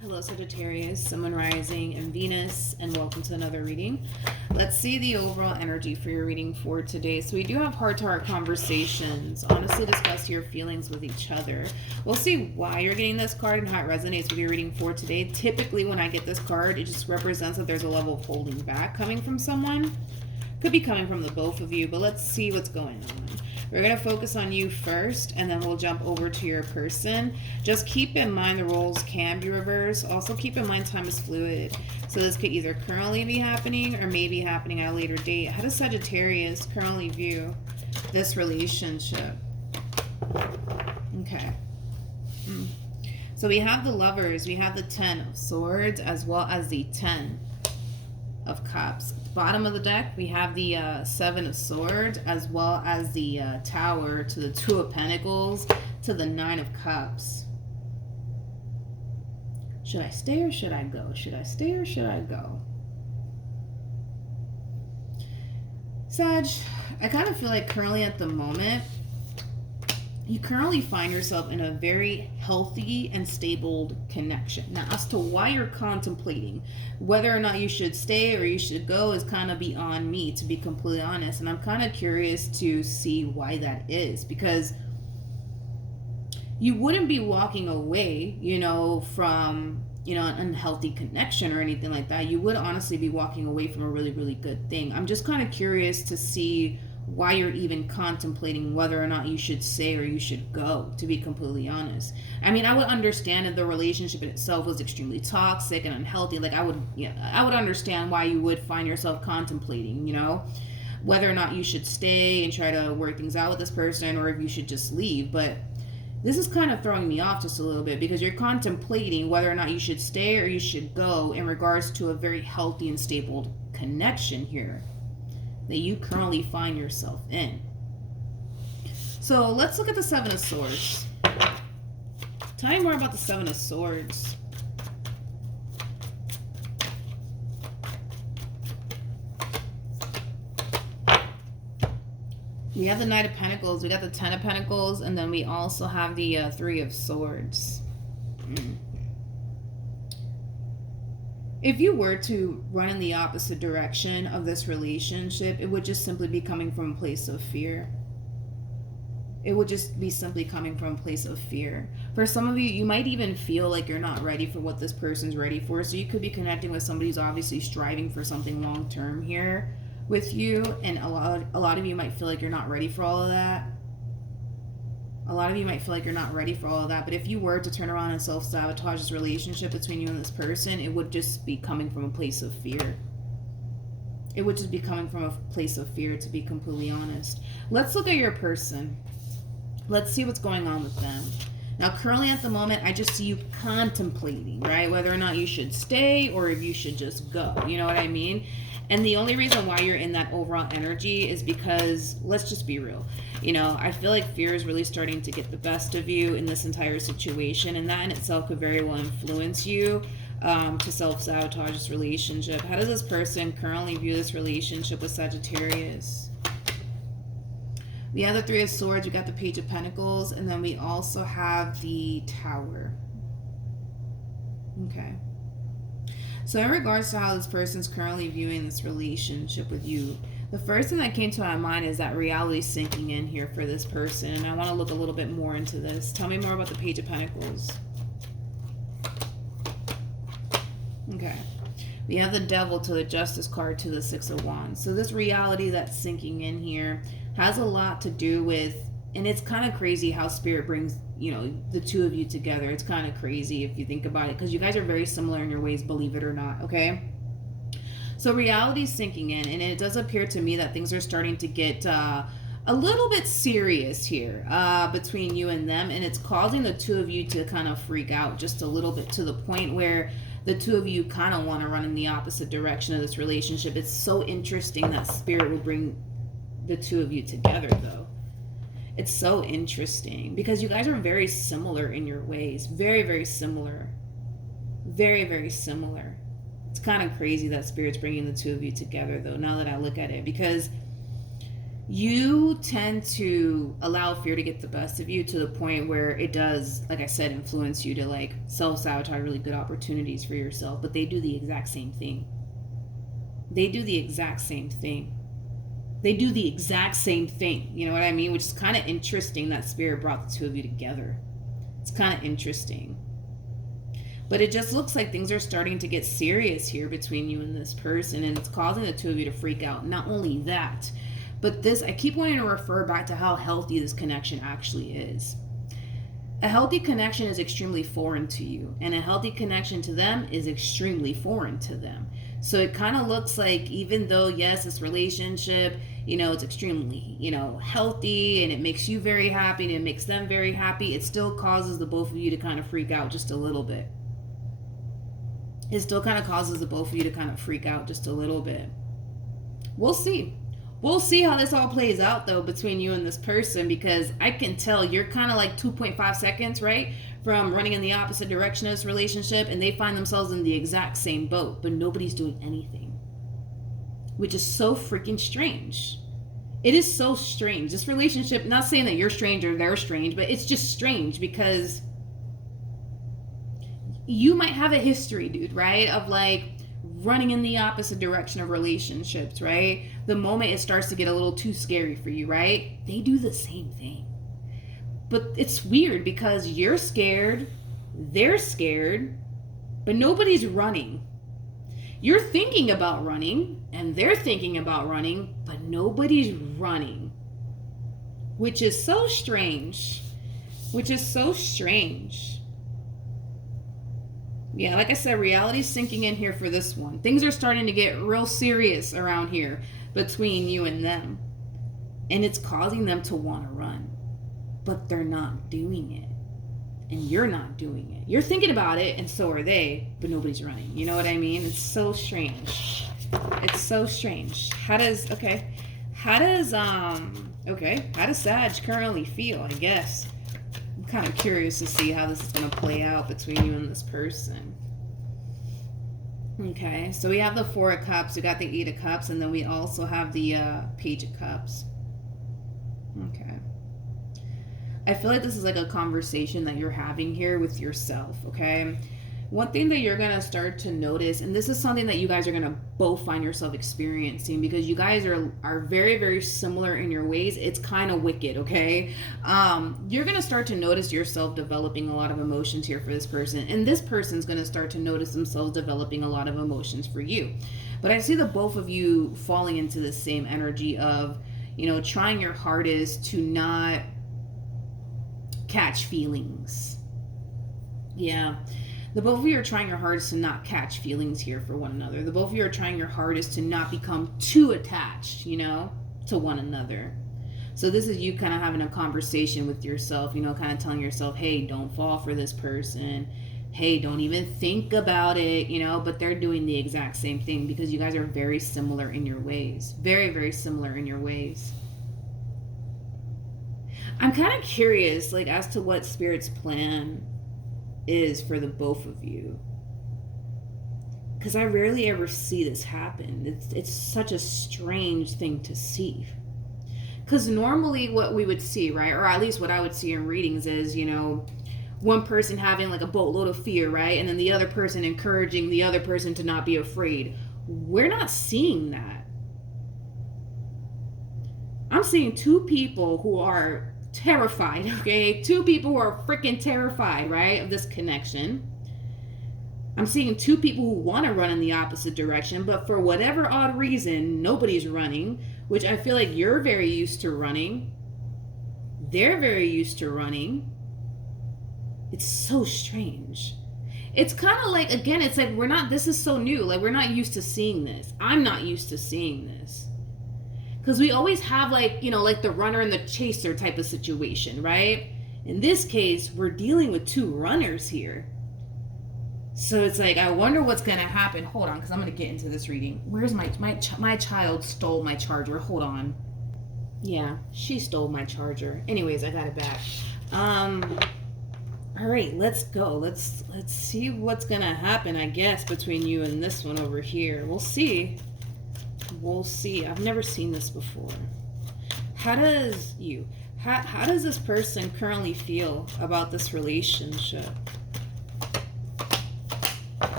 Hello, Sagittarius, Sun, Moon, Rising, and Venus, and welcome to another reading. Let's see the overall energy for your reading for today. So we do have heart-to-heart conversations. Honestly, discuss your feelings with each other. We'll see why you're getting this card and how it resonates with your reading for today. Typically, when I get this card, it just represents that there's a level of holding back coming from someone. Could be coming from the both of you, but let's see what's going on. We're going to focus on you first, and then we'll jump over to your person. Just keep in mind the roles can be reversed. Also keep in mind time is fluid. So this could either currently be happening or maybe happening at a later date. How does Sagittarius currently view this relationship? Okay. So we have the Lovers, we have the 10 of Swords, as well as the 10 of Cups. At the bottom of the deck, we have the 7 of Swords, as well as the Tower, to the 2 of Pentacles, to the 9 of Cups. Should I stay or should I go? Should I stay or should I go? Sag, I kind of feel like currently at the moment, you currently find yourself in a very healthy and stable connection. Now, as to why you're contemplating whether or not you should stay or you should go is kind of beyond me, to be completely honest. And I'm kind of curious to see why that is, because you wouldn't be walking away, from, an unhealthy connection or anything like that. You would honestly be walking away from a really, really good thing. I'm just kind of curious to see why you're even contemplating whether or not you should stay or you should go, to be completely honest. I mean, I would understand if the relationship itself was extremely toxic and unhealthy. Like, I would understand why you would find yourself contemplating, whether or not you should stay and try to work things out with this person, or if you should just leave. But this is kind of throwing me off just a little bit, because you're contemplating whether or not you should stay or you should go in regards to a very healthy and stable connection here that you currently find yourself in. So let's look at the 7 of Swords. Tell me more about the 7 of Swords. We have the Knight of Pentacles, we got the 10 of Pentacles, and then we also have the 3 of Swords. If you were to run in the opposite direction of this relationship, it would just simply be coming from a place of fear. It would just be simply coming from a place of fear. For some of you, you might even feel like you're not ready for what this person's ready for. So you could be connecting with somebody who's obviously striving for something long-term here with you. And a lot of you might feel like you're not ready for all of that. A lot of you might feel like you're not ready for all of that, but if you were to turn around and self-sabotage this relationship between you and this person, it would just be coming from a place of fear. It would just be coming from a place of fear, to be completely honest. Let's look at your person. Let's see what's going on with them. Now, currently at the moment, I just see you contemplating, right? Whether or not you should stay or if you should just go. You know what I mean? And the only reason why you're in that overall energy is because, let's just be real, I feel like fear is really starting to get the best of you in this entire situation, and that in itself could very well influence you to self-sabotage this relationship. How does this person currently view this relationship with Sagittarius? We have the 3 of Swords, we got the Page of Pentacles, and then we also have the Tower. Okay. So in regards to how this person's currently viewing this relationship with you, the first thing that came to my mind is that reality sinking in here for this person. And I want to look a little bit more into this. Tell me more about the Page of Pentacles. Okay. We have the Devil to the Justice card to the 6 of Wands. So this reality that's sinking in here has a lot to do with, and it's kind of crazy how Spirit brings, the two of you together. It's kind of crazy if you think about it, because you guys are very similar in your ways, believe it or not, okay? So reality is sinking in, and it does appear to me that things are starting to get a little bit serious here between you and them, and it's causing the two of you to kind of freak out just a little bit, to the point where the two of you kind of want to run in the opposite direction of this relationship. It's so interesting that Spirit will bring the two of you together, though. It's so interesting because you guys are very similar in your ways. Very, very similar. Very, very similar. It's kind of crazy that Spirit's bringing the two of you together, though, now that I look at it. Because You tend to allow fear to get the best of you to the point where it does, like I said, influence you to like self-sabotage really good opportunities for yourself. But they do the exact same thing. They do the exact same thing. They do the exact same thing. You know what I mean? Which is kind of interesting that spirit brought the two of you together. It's kind of interesting. But it just looks like things are starting to get serious here between you and this person, and it's causing the two of you to freak out. Not only that, but this, I keep wanting to refer back to how healthy this connection actually is. A healthy connection is extremely foreign to you, and a healthy connection to them is extremely foreign to them. So it kind of looks like, even though, yes, this relationship, it's extremely, healthy, and it makes you very happy and it makes them very happy, it still causes the both of you to kind of freak out just a little bit. It still kind of causes the both of you to kind of freak out just a little bit. We'll see. We'll see how this all plays out, though, between you and this person, because I can tell you're kind of like 2.5 seconds, right, from running in the opposite direction of this relationship, and they find themselves in the exact same boat, but nobody's doing anything, which is so freaking strange. It is so strange. This relationship, not saying that you're strange or they're strange, but it's just strange because you might have a history, dude, right, of like running in the opposite direction of relationships, right? The moment it starts to get a little too scary for you, right? They do the same thing. But it's weird because you're scared, they're scared, but nobody's running. You're thinking about running, and they're thinking about running, but nobody's running. Which is so strange. Yeah, like I said, reality's sinking in here for this one. Things are starting to get real serious around here between you and them. And it's causing them to want to run. But they're not doing it. And you're not doing it. You're thinking about it, and so are they, but nobody's running. You know what I mean? It's so strange. It's so strange. How does Sag currently feel, I guess? I'm kind of curious to see how this is going to play out between you and this person. Okay, so we have the Four of Cups, we got the Eight of Cups, and then we also have the Page of Cups. Okay. I feel like this is like a conversation that you're having here with yourself, okay? One thing that you're going to start to notice, and this is something that you guys are going to both find yourself experiencing because you guys are very, very similar in your ways. It's kind of wicked, okay? You're going to start to notice yourself developing a lot of emotions here for this person, and this person's going to start to notice themselves developing a lot of emotions for you. But I see the both of you falling into the same energy of, trying your hardest to not catch feelings. Yeah. The both of you are trying your hardest to not catch feelings here for one another. The both of you are trying your hardest to not become too attached, to one another. So this is you kind of having a conversation with yourself, kind of telling yourself, hey, don't fall for this person. Hey, don't even think about it, but they're doing the exact same thing because you guys are very similar in your ways. Very, very similar in your ways. I'm kind of curious, as to what Spirit's plan is for the both of you, because I rarely ever see this happen. It's such a strange thing to see, because normally what we would see, right, or at least what I would see in readings is one person having a boatload of fear, right, and then the other person encouraging the other person to not be afraid. We're not seeing that. I'm seeing two people who are terrified, okay? Two people who are freaking terrified, right, of this connection. I'm seeing two people who want to run in the opposite direction, but for whatever odd reason, nobody's running, which I feel like you're very used to running. They're very used to running. It's so strange. It's kind of like, again, it's like this is so new. We're not used to seeing this. I'm not used to seeing this. Because we always have the runner and the chaser type of situation, right? In this case, we're dealing with two runners here. So it's I wonder what's going to happen. Hold on, because I'm going to get into this reading. Where's my child stole my charger. Hold on. Yeah, she stole my charger. Anyways, I got it back. All right, let's go. Let's see what's going to happen, I guess, between you and this one over here. We'll see. We'll see. I've never seen this before. How does how does this person currently feel about this relationship?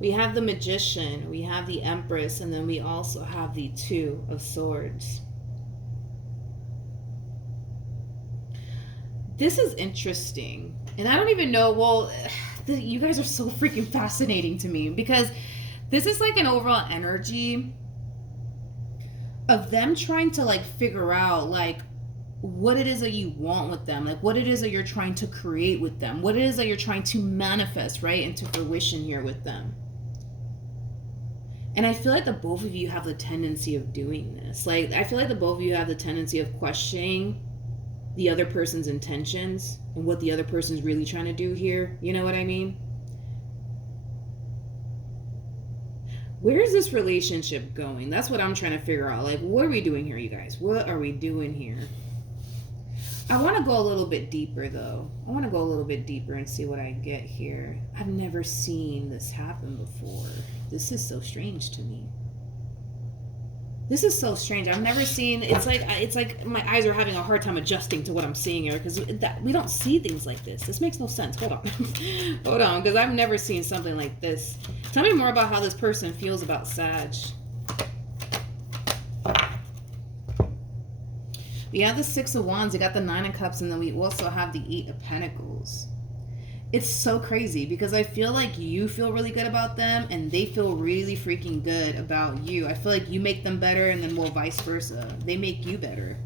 We have the Magician, we have the Empress, and then we also have the Two of Swords. This is interesting. And I don't even know, well, you guys are so freaking fascinating to me, because this is like an overall energy of them trying to like figure out like what it is that you want with them, like what it is that you're trying to create with them, what it is that you're trying to manifest right into fruition here with them. And I feel like the both of you have the tendency of doing this. Like, I feel like the both of you have the tendency of questioning the other person's intentions and what the other person's really trying to do here. You know what I mean? Where is this relationship going? That's what I'm trying to figure out. Like, what are we doing here, you guys? What are we doing here? I want to go a little bit deeper, though. I want to go a little bit deeper and see what I get here. I've never seen this happen before. This is so strange to me. This is so strange. I've never seen. It's like my eyes are having a hard time adjusting to what I'm seeing here, because we don't see things like this. This makes no sense. Hold on, hold on, because I've never seen something like this. Tell me more about how this person feels about Sag. We have the Six of Wands, we got the Nine of Cups, and then we also have the Eight of Pentacles. It's so crazy because I feel like you feel really good about them and they feel really freaking good about you. I feel like you make them better, and then well, vice versa. They make you better.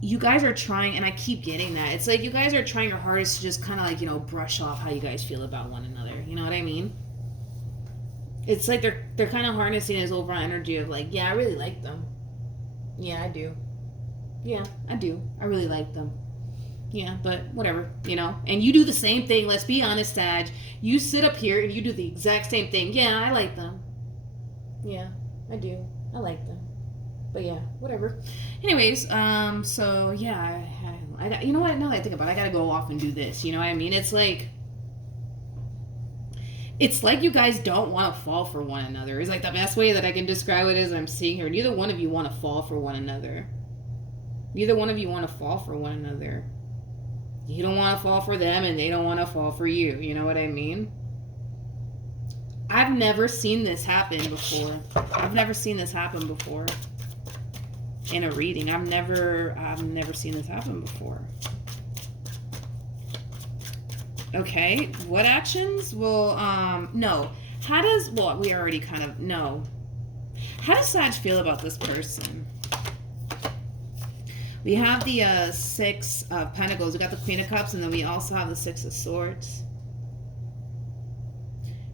You guys are trying, and I keep getting that. It's like you guys are trying your hardest to just kind of like, you know, brush off how you guys feel about one another. You know what I mean? It's like they're kind of harnessing this overall energy of like, yeah, I really like them. Yeah, I do. Yeah, I do. I really like them. Yeah, but whatever, you know. And you do the same thing. Let's be honest, Sag. You sit up here and you do the exact same thing. Yeah, I like them. Yeah, I do. I like them. But yeah, whatever. Anyways, so yeah, I you know what? Now that I think about it, I gotta go off and do this. You know what I mean? It's like you guys don't want to fall for one another. It's like the best way that I can describe it is I'm seeing here. Neither one of you want to fall for one another. Neither one of you want to fall for one another. You don't want to fall for them, and they don't want to fall for you. You know what I mean? I've never seen this happen before. I've never seen this happen before in a reading. I've never seen this happen before. Okay, what actions? Well, no. How does, well, we already kind of know. How does Sag feel about this person? We have the Six of Pentacles. We got the Queen of Cups, and then we also have the Six of Swords.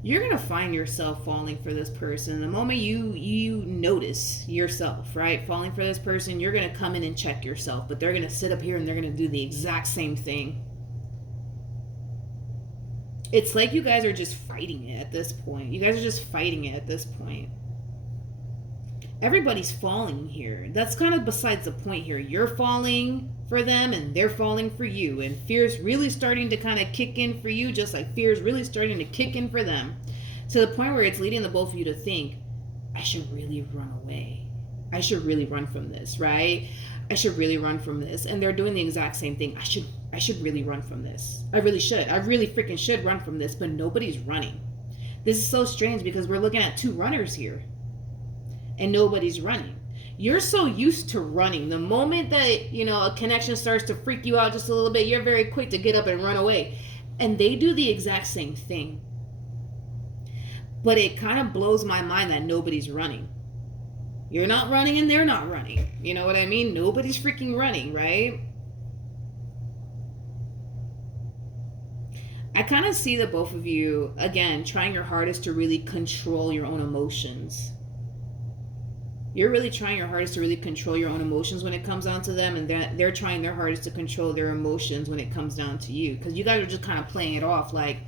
You're going to find yourself falling for this person. The moment you notice yourself, right, falling for this person, you're going to come in and check yourself. But they're going to sit up here and they're going to do the exact same thing. It's like you guys are just fighting it at this point. You guys are just fighting it at this point. Everybody's falling here. That's kind of besides the point here. You're falling for them and they're falling for you. And fear's really starting to kind of kick in for you, just like fear's really starting to kick in for them. To the point where it's leading the both of you to think, I should really run away. I should really run from this, right? I should really run from this. And they're doing the exact same thing. I should really run from this. I really should. I really freaking should run from this, but nobody's running. This is so strange because we're looking at two runners here and nobody's running. You're so used to running. The moment that, you know, a connection starts to freak you out just a little bit, you're very quick to get up and run away. And they do the exact same thing. But it kind of blows my mind that nobody's running. You're not running and they're not running. You know what I mean? Nobody's freaking running, right? I kind of see the both of you, again, trying your hardest to really control your own emotions. You're really trying your hardest to really control your own emotions when it comes down to them, and they're trying their hardest to control their emotions when it comes down to you. Because you guys are just kind of playing it off like,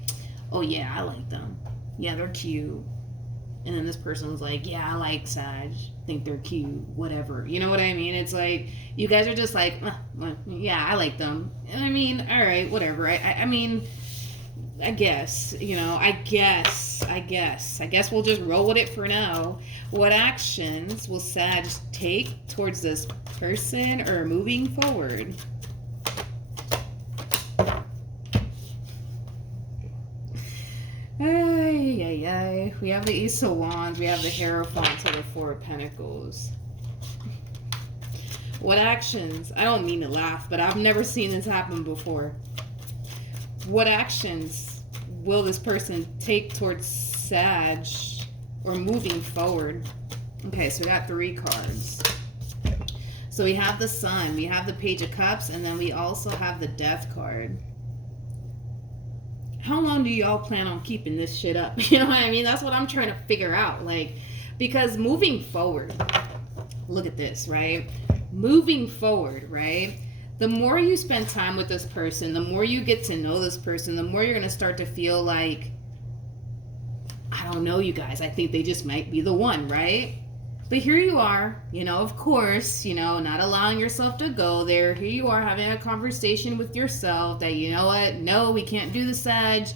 oh yeah, I like them. Yeah, they're cute. And then this person's like, yeah, I like Sag. Think they're cute, whatever. You know what I mean? It's like, you guys are just like, well, yeah, I like them. And I mean, all right, whatever. I mean, I guess, I guess we'll just roll with it for now. What actions will Sag take towards this person or moving forward? Ay, ay, ay. We have the Ace of Wands, we have the Hierophant, to the Four of Pentacles. What actions? I don't mean to laugh, but I've never seen this happen before. What actions will this person take towards Sag or moving forward? Okay, so we got 3 cards. So we have the Sun, we have the Page of Cups, and then we also have the Death card. How long do y'all plan on keeping this shit up? You know what I mean? That's what I'm trying to figure out. Like, because moving forward, look at this, right? Moving forward, right? The more you spend time with this person, the more you get to know this person, the more you're going to start to feel like, I don't know, you guys, I think they just might be the one, right? But here you are, of course, not allowing yourself to go there. Here you are having a conversation with yourself that, you know what, no, we can't do the Sag.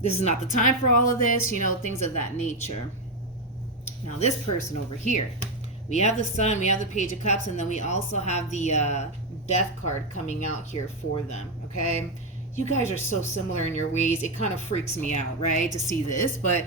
This is not the time for all of this, things of that nature. Now, this person over here, we have the Sun, we have the Page of Cups, and then we also have the Death card coming out here for them, okay? You guys are so similar in your ways. It kind of freaks me out, right, to see this. But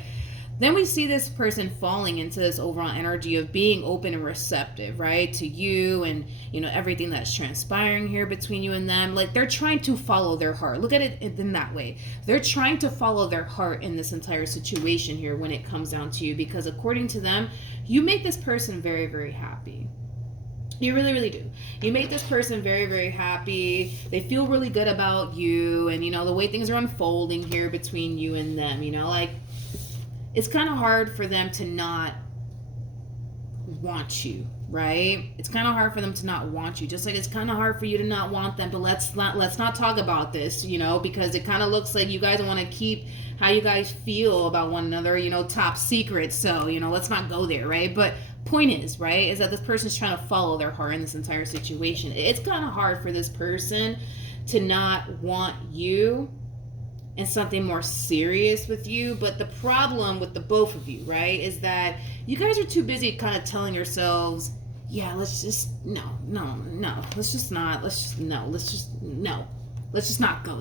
then we see this person falling into this overall energy of being open and receptive, right, to you and, everything that's transpiring here between you and them. Like, they're trying to follow their heart. Look at it in that way. They're trying to follow their heart in this entire situation here when it comes down to you, because according to them, you make this person very, very happy. You really, really do. You make this person very, very happy. They feel really good about you and, the way things are unfolding here between you and them, like, it's kind of hard for them to not want you, right? It's kind of hard for them to not want you, just like it's kind of hard for you to not want them. But let's not talk about this, because it kind of looks like you guys want to keep how you guys feel about one another, top secret. So, let's not go there, right? But point is, right, is that this person's trying to follow their heart in this entire situation. It's kind of hard for this person to not want you and something more serious with you. But the problem with the both of you, right, is that you guys are too busy kind of telling yourselves, yeah, let's just no, let's just not go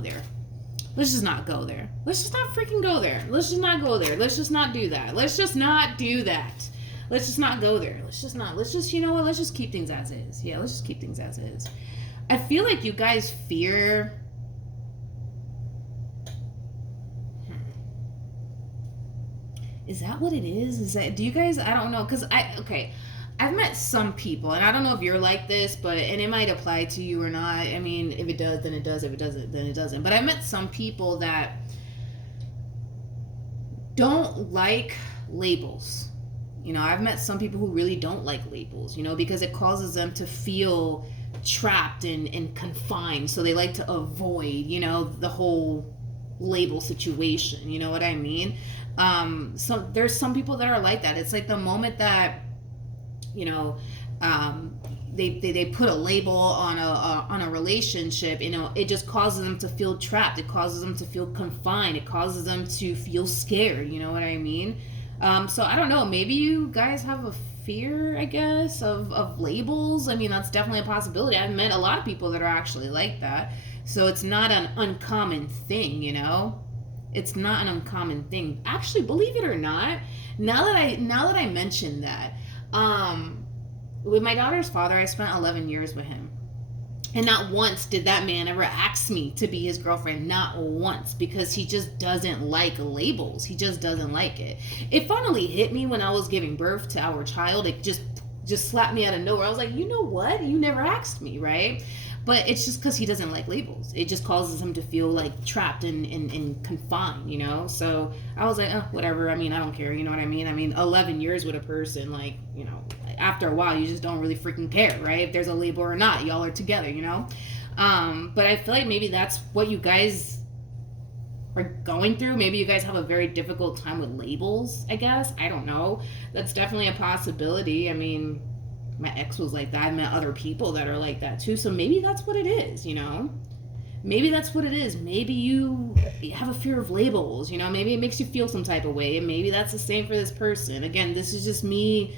there. Let's just not go there. Let's just not freaking go there. Let's just not go there. Let's just not do that. Let's just not do that. Let's just not go there. Let's just, you know what? Let's just keep things as is. Yeah, let's just keep things as is. I feel like you guys fear... Is that what it is? Do you guys, I don't know, because I've met some people, and I don't know if you're like this, and it might apply to you or not. I mean, if it does, then it does. If it doesn't, then it doesn't. But I met some people that don't like labels. I've met some people who really don't like labels, because it causes them to feel trapped and confined. So they like to avoid, the whole label situation. You know what I mean? So there's some people that are like that. It's like the moment that, they put a label on a relationship, it just causes them to feel trapped. It causes them to feel confined. It causes them to feel scared. You know what I mean? So I don't know, maybe you guys have a fear, I guess, of labels. I mean, that's definitely a possibility. I've met a lot of people that are actually like that. So it's not an uncommon thing, It's not an uncommon thing. Actually, believe it or not, now that I mentioned that, with my daughter's father, I spent 11 years with him. And not once did that man ever ask me to be his girlfriend. Not once. Because he just doesn't like labels. He just doesn't like it. It finally hit me when I was giving birth to our child. It just slapped me out of nowhere. I was like, you know what? You never asked me, right? But it's just because he doesn't like labels. It just causes him to feel like trapped and confined, So I was like, oh, whatever. I mean, I don't care. You know what I mean? I mean, 11 years with a person, like, after a while, you just don't really freaking care, right? If there's a label or not, y'all are together, But I feel like maybe that's what you guys are going through. Maybe you guys have a very difficult time with labels, I guess. I don't know. That's definitely a possibility. I mean, my ex was like that. I met other people that are like that too. So maybe that's what it is, Maybe that's what it is. Maybe you have a fear of labels, you know, maybe it makes you feel some type of way, and maybe that's the same for this person. Again, this is just me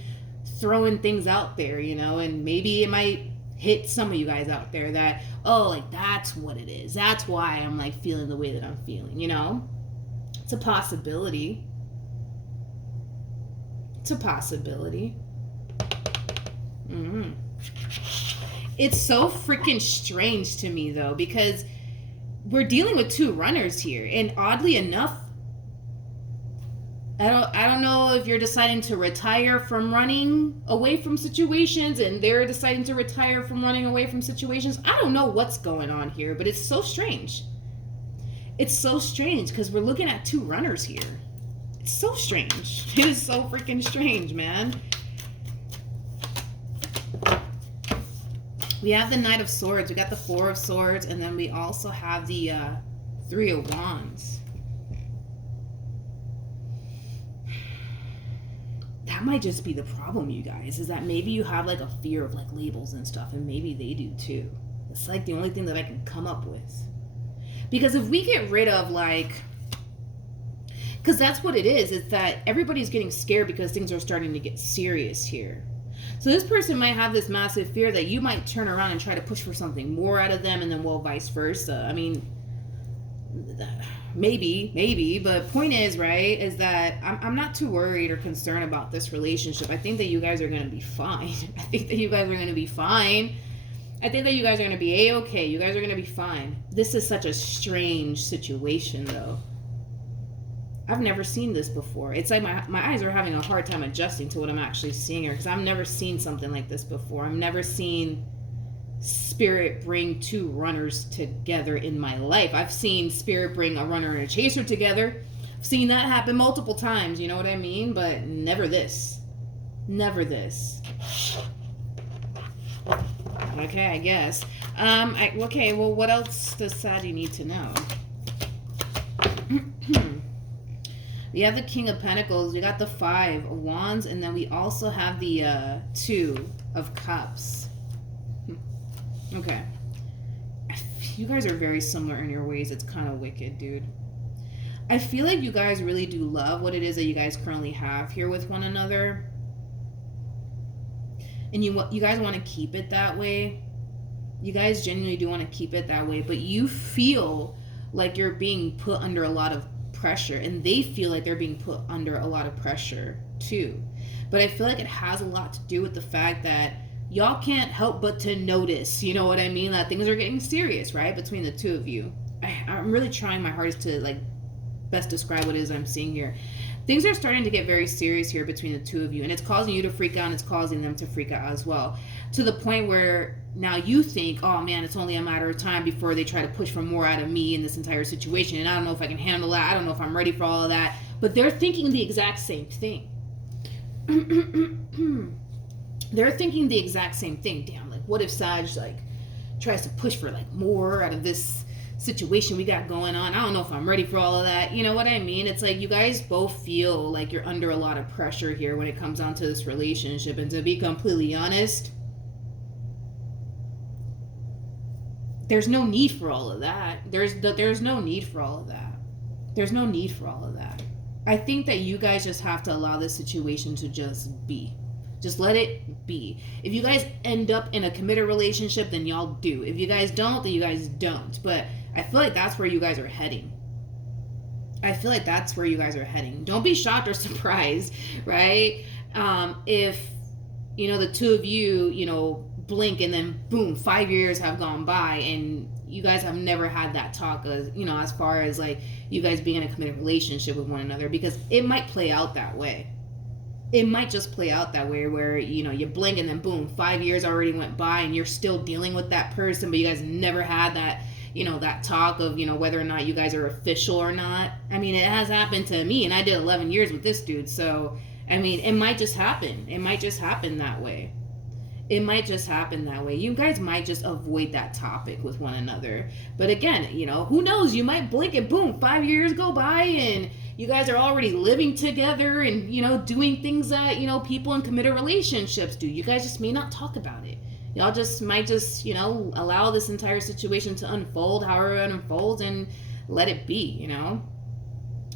throwing things out there, you know, and maybe it might hit some of you guys out there that, oh, like that's what it is. That's why I'm like feeling the way that I'm feeling, you know? It's a possibility. It's a possibility. Mm-hmm. It's so freaking strange to me though, because we're dealing with two runners here, and oddly enough, I don't know if you're deciding to retire from running away from situations and they're deciding to retire from running away from situations. I don't know what's going on here, but it's so strange. It's so strange because we're looking at two runners here. It's so strange. It is so freaking strange, man. We have the Knight of Swords, we got the Four of Swords, and then we also have the Three of Wands. That might just be the problem, you guys, is that maybe you have like a fear of like labels and stuff, and maybe they do too. It's like the only thing that I can come up with. Because if we get rid of like, because that's what it is that everybody's getting scared because things are starting to get serious here. So this person might have this massive fear that you might turn around and try to push for something more out of them, and then well, vice versa. I mean, maybe, but point is, right, is that I'm not too worried or concerned about this relationship. I think that you guys are going to be fine. I think that you guys are going to be fine. I think that you guys are going to be A-okay. You guys are going to be fine. This is such a strange situation, though. I've never seen this before. It's like my eyes are having a hard time adjusting to what I'm actually seeing here, because I've never seen something like this before. I've never seen Spirit bring two runners together in my life. I've seen Spirit bring a runner and a chaser together. I've seen that happen multiple times, you know what I mean? But never this. Never this. Okay, I guess. Okay, well, what else does Saggy need to know? We have the King of Pentacles, we got the Five of Wands, and then we also have the Two of Cups. Okay. You guys are very similar in your ways. It's kind of wicked, dude. I feel like you guys really do love what it is that you guys currently have here with one another. And you guys want to keep it that way. You guys genuinely do want to keep it that way, but you feel like you're being put under a lot of pressure, and they feel like they're being put under a lot of pressure too. But I feel like it has a lot to do with the fact that y'all can't help but to notice, you know what I mean, that things are getting serious, right, between the two of you. I'm really trying my hardest to like best describe what it is I'm seeing here. Things are starting to get very serious here between the two of you, and it's causing you to freak out, and it's causing them to freak out as well, to the point where now you think, oh man, it's only a matter of time before they try to push for more out of me in this entire situation, and I don't know if I can handle that. I don't know if I'm ready for all of that. But they're thinking the exact same thing. They're thinking the exact same thing. Damn, like what if Sag like tries to push for like more out of this situation we got going on? I don't know if I'm ready for all of that. You know what I mean? It's like you guys both feel like you're under a lot of pressure here when it comes down to this relationship. And to be completely honest, there's no need for all of that. There's no need for all of that. There's no need for all of that. I think that you guys just have to allow this situation to just be. Just let it be. If you guys end up in a committed relationship, then y'all do. If you guys don't, then you guys don't. But I feel like that's where you guys are heading. I feel like that's where you guys are heading. Don't be shocked or surprised, right? If, you know, the two of you, you know, blink and then boom, 5 years have gone by and you guys have never had that talk of, you know, as far as like you guys being in a committed relationship with one another, because it might play out that way. It might just play out that way where, you know, you blink and then boom, 5 years already went by and you're still dealing with that person, but you guys never had that, you know, that talk of, you know, whether or not you guys are official or not. I mean, it has happened to me, and I did 11 years with this dude. So, I mean, it might just happen. It might just happen that way. It might just happen that way. You guys might just avoid that topic with one another. But again, you know, who knows? You might blink and boom, 5 years go by and you guys are already living together and, you know, doing things that, you know, people in committed relationships do. You guys just may not talk about it. Y'all just might just, allow this entire situation to unfold however it unfolds and let it be.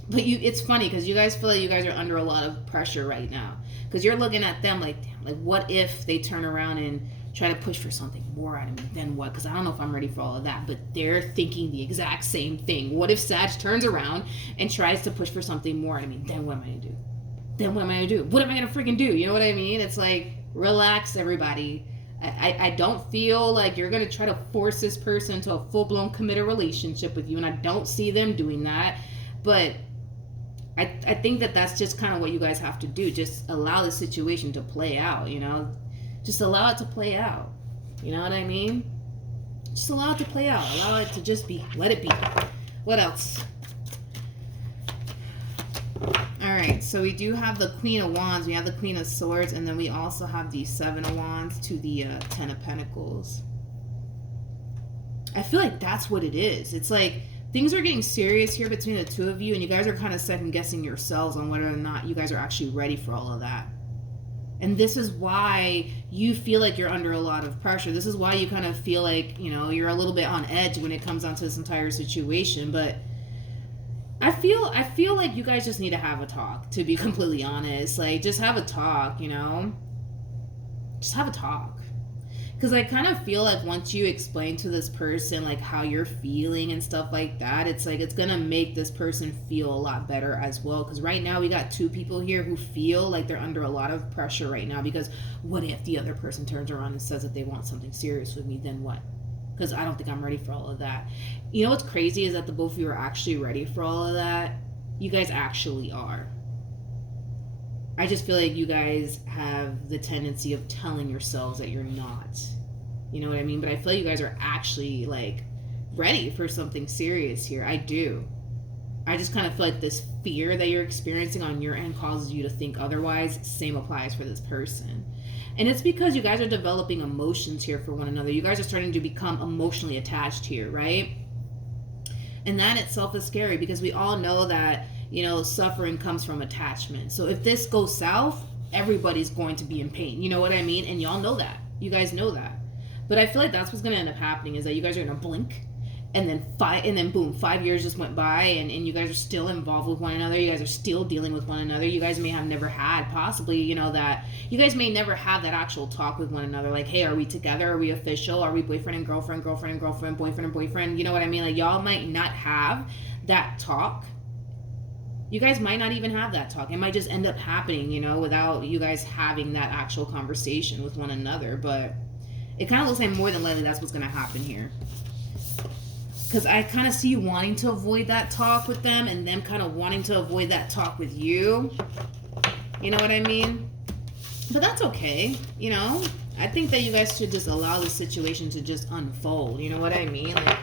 But it's funny because you guys feel like you guys are under a lot of pressure right now, because you're looking at them like, damn, like what if they turn around and try to push for something more out of me? Then what? Because I don't know if I'm ready for all of that. But they're thinking the exact same thing. What if Sag turns around and tries to push for something more out of me? Then what am I going to do? Then what am I going to do? What am I going to freaking do? You know what I mean? It's like, relax, everybody. I don't feel like you're going to try to force this person into a full-blown committed relationship with you, and I don't see them doing that. But I think that's just kind of what you guys have to do. Just allow the situation to play out, Just allow it to play out. You know what I mean? Just allow it to play out. Allow it to just be. Let it be. What else? Alright, so we do have the Queen of Wands, we have the Queen of Swords, and then we also have the Seven of Wands to the Ten of Pentacles. I feel like that's what it is. It's like things are getting serious here between the two of you, and you guys are kind of second guessing yourselves on whether or not you guys are actually ready for all of that. And this is why you feel like you're under a lot of pressure. This is why you kind of feel like, you're a little bit on edge when it comes down to this entire situation. But I feel like you guys just need to have a talk, to be completely honest. Like, just have a talk, Just have a talk. Because I kind of feel like once you explain to this person, like, how you're feeling and stuff like that, it's like it's going to make this person feel a lot better as well. Because right now we got two people here who feel like they're under a lot of pressure right now. Because what if the other person turns around and says that they want something serious with me? Then what? Because I don't think I'm ready for all of that. You know what's crazy is that the both of you are actually ready for all of that. You guys actually are. I just feel like you guys have the tendency of telling yourselves that you're not. You know what I mean? But I feel like you guys are actually, like, ready for something serious here. I do. I just kind of feel like this fear that you're experiencing on your end causes you to think otherwise. Same applies for this person. And it's because you guys are developing emotions here for one another. You guys are starting to become emotionally attached here, right? And that itself is scary because we all know that, suffering comes from attachment. So if this goes south, everybody's going to be in pain. You know what I mean? And y'all know that. You guys know that. But I feel like that's what's going to end up happening is that you guys are going to blink. And then boom, 5 years just went by and you guys are still involved with one another. You guys are still dealing with one another. You guys may have never had possibly, that you guys may never have that actual talk with one another. Like, hey, are we together? Are we official? Are we boyfriend and girlfriend, girlfriend and girlfriend, boyfriend and boyfriend? You know what I mean? Like, y'all might not have that talk. You guys might not even have that talk. It might just end up happening, without you guys having that actual conversation with one another. But it kind of looks like more than likely that's what's going to happen here. Because I kind of see you wanting to avoid that talk with them and them kind of wanting to avoid that talk with you. You know what I mean? But that's okay, I think that you guys should just allow the situation to just unfold. You know what I mean? Like,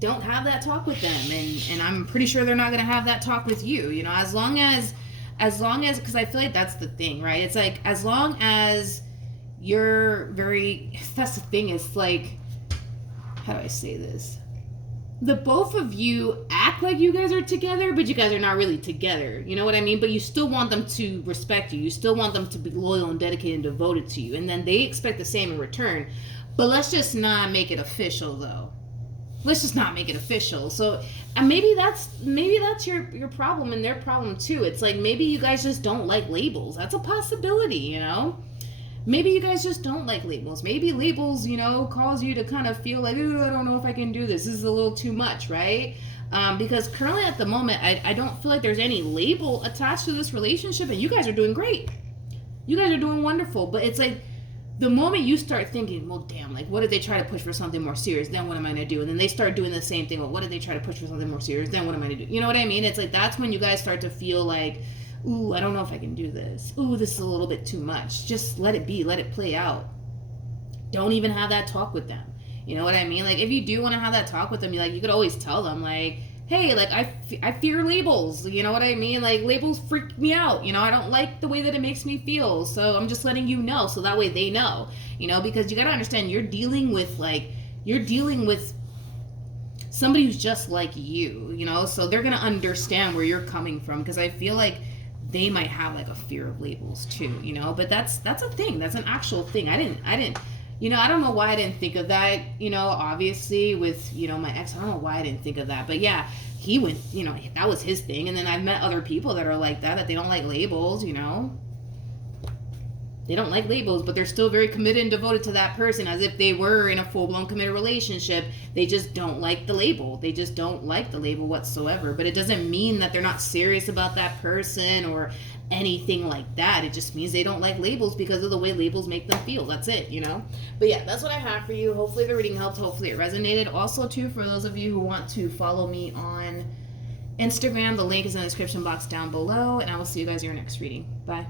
don't have that talk with them. And I'm pretty sure they're not going to have that talk with you. As long as, because I feel like that's the thing, right? It's like, as long as that's the thing. It's like, how do I say this? The both of you act like you guys are together, but you guys are not really together. You know what I mean? But you still want them to respect you. You still want them to be loyal and dedicated and devoted to you. And then they expect the same in return. But let's just not make it official, though. Let's just not make it official. So, and maybe that's your problem and their problem too. It's like maybe you guys just don't like labels. That's a possibility, Maybe you guys just don't like labels. Maybe labels, cause you to kind of feel like, oh, I don't know if I can do this. This is a little too much, right? Because currently at the moment, I don't feel like there's any label attached to this relationship, and you guys are doing great. You guys are doing wonderful. But it's like the moment you start thinking, well, damn, like, what if they try to push for something more serious? Then what am I going to do? And then they start doing the same thing. Well, what if they try to push for something more serious? Then what am I going to do? You know what I mean? It's like that's when you guys start to feel like, ooh, I don't know if I can do this. Ooh, this is a little bit too much. Just let it be. Let it play out. Don't even have that talk with them. You know what I mean? Like, if you do want to have that talk with them, you could always tell them, like, hey, like, I fear labels. You know what I mean? Like, labels freak me out. I don't like the way that it makes me feel. So I'm just letting you know so that way they know. Because you got to understand, you're dealing with somebody who's just like you, so they're going to understand where you're coming from. Because I feel like they might have like a fear of labels too, but that's a thing. That's an actual thing. I didn't I don't know why I didn't think of that, obviously with, my ex. I don't know why I didn't think of that. But yeah, he went, that was his thing. And then I've met other people that are like that they don't like labels, They don't like labels, but they're still very committed and devoted to that person as if they were in a full-blown committed relationship. They just don't like the label. They just don't like the label whatsoever. But it doesn't mean that they're not serious about that person or anything like that. It just means they don't like labels because of the way labels make them feel. That's it, But yeah, that's what I have for you. Hopefully the reading helped. Hopefully it resonated. Also, too, for those of you who want to follow me on Instagram, the link is in the description box down below. And I will see you guys in your next reading. Bye.